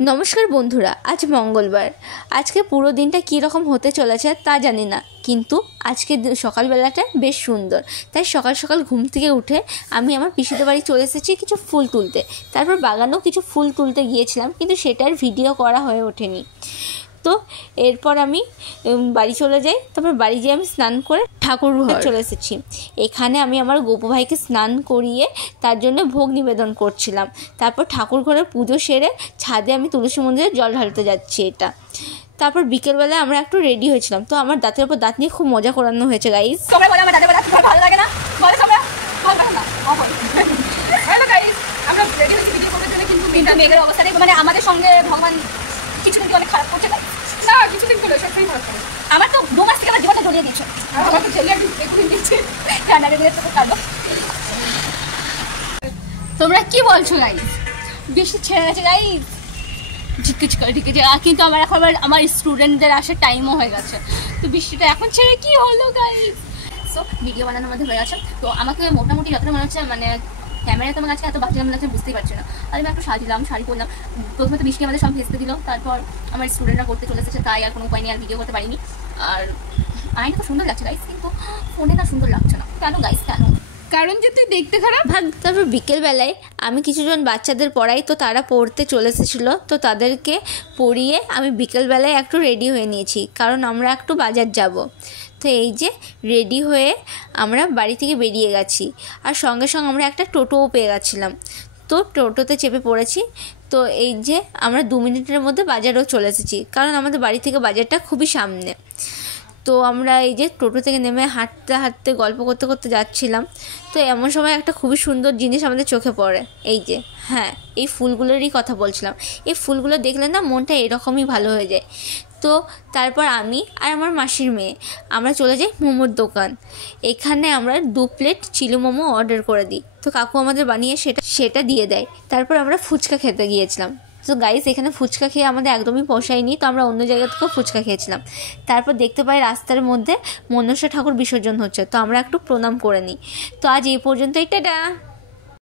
নমস্কার বন্ধুরা, আজ মঙ্গলবার। আজকে পুরো দিনটা কীরকম হতে চলেছে তা জানি না, কিন্তু আজকে সকালবেলাটা বেশ সুন্দর। তাই সকাল সকাল ঘুম থেকে উঠে আমি আমার পিসিদের বাড়ি চলে এসেছি কিছু ফুল তুলতে। তারপর বাগানেও কিছু ফুল তুলতে গিয়েছিলাম, কিন্তু সেটার ভিডিও করা হয়ে ওঠেনি। তো এরপর আমি বাড়ি চলে যাই। তারপর বাড়ি যেয়ে আমি স্নান করে ঠাকুর ঘরে চলে এসেছি। এখানে আমি আমার গোপু ভাইকে স্নান করিয়ে তার জন্য ভোগ নিবেদন করছিলাম। তারপর ঠাকুর ঘরের পুজো সেরে ছাদে আমি তুলসী মন্দিরে জল ঢালতে যাচ্ছি। তারপর বিকেলবেলায় আমরা একটু রেডি হয়েছিলাম। তো আমার দাঁতের উপর দাঁত নিয়ে খুব মজা করানো হয়েছে গাইস। ভালো লাগে না হ্যালো গাইস, আমরা রেডি হয়েছি ভিডিও করার জন্য, কিন্তু মেঘের অবস্থাটা মানে আমাদের সঙ্গে ভগবান কিছুদিন অনেক খারাপ করছে। না, কিছুদিন করে সবটাই খারাপ করে। আমার তো 2 মাস থেকে আমার জীবনটা জড়িয়ে দিচ্ছে। আমার তো ছেলে এখনই দিচ্ছে ঠান্ডা রেডিয়ে তো কালো। তোমরা কি বলছো গাইস? বৃষ্টি ছেড়ে গেছে গাইস, ঝিকঝিক করে ঢেকেছে, কিন্তু আমার স্টুডেন্টদের আসার টাইমও হয়ে গেছে। তো বৃষ্টিটা এখন ছেড়ে কি হলো গাইস? সো ভিডিও বানানোর মধ্যে হয়ে গেছে। তো আমাকে মোটামুটি যতটা মনে হচ্ছে, মানে ক্যামেরা তোমার কাছে এত বাচ্চা মনে হচ্ছে বুঝতেই পারছি না। আর আমি একটু সাজলাম, শাড়ি পরলাম। প্রথমে তো বৃষ্টি আমাদের সব ভেস্তে দিল, তারপর আমার স্টুডেন্টরা করতে চলে এসেছে, তাই আর কোনো উপায় নেই, আর ভিডিও করতে পারিনি। আর আইনটা তো সুন্দর লাগছে গাইস, কিন্তু ফোনে না সুন্দর লাগছে না। কেন গাইস, কেন? কারণ যে তুই দেখতে খারাপ। তারপর বিকেলবেলায় আমি কিছুজন বাচ্চাদের পড়াই, তো তারা পড়তে চলে এসেছিলো। তো তাদেরকে পড়িয়ে আমি বিকেলবেলায় একটু রেডি হয়ে নিয়েছি, কারণ আমরা একটু বাজার যাব। তো এই যে রেডি হয়ে আমরা বাড়ি থেকে বেরিয়ে গেছি। আর সঙ্গে সঙ্গে আমরা একটা টোটোও পেয়ে গেছিলাম, তো টোটোতে চেপে পড়েছি। তো এই যে আমরা 2 মিনিটের মধ্যে বাজারেও চলে এসেছি, কারণ আমাদের বাড়ি থেকে বাজারটা খুবই সামনে। তো আমরা এই যে টোটো থেকে নেমে হাঁটতে হাঁটতে গল্প করতে করতে যাচ্ছিলাম। তো এমন সময় একটা খুবই সুন্দর জিনিস আমাদের চোখে পড়ে। এই যে এই ফুলগুলোরই কথা বলছিলাম। এই ফুলগুলো দেখলে না মনটা এরকমই ভালো হয়ে যায়। তো তারপর আমি আর আমার মাসির মেয়ে আমরা চলে যাই মোমোর দোকান। এখানে আমরা 2 প্লেট চিলি মোমো অর্ডার করে দিই। তো কাকু আমাদের বানিয়ে সেটা দিয়ে দেয়। তারপর আমরা ফুচকা খেতে গিয়েছিলাম। তো গাইস, এখানে ফুচকা খেয়ে আমাদের একদমই পোষায়নি, তো আমরা অন্য জায়গা থেকেও ফুচকা খেয়েছিলাম। তারপর দেখতে পাই রাস্তার মধ্যে মনসা ঠাকুর বিসর্জন হচ্ছে, তো আমরা একটু প্রণাম করে নিই। তো আজ এই পর্যন্তই, টাটা।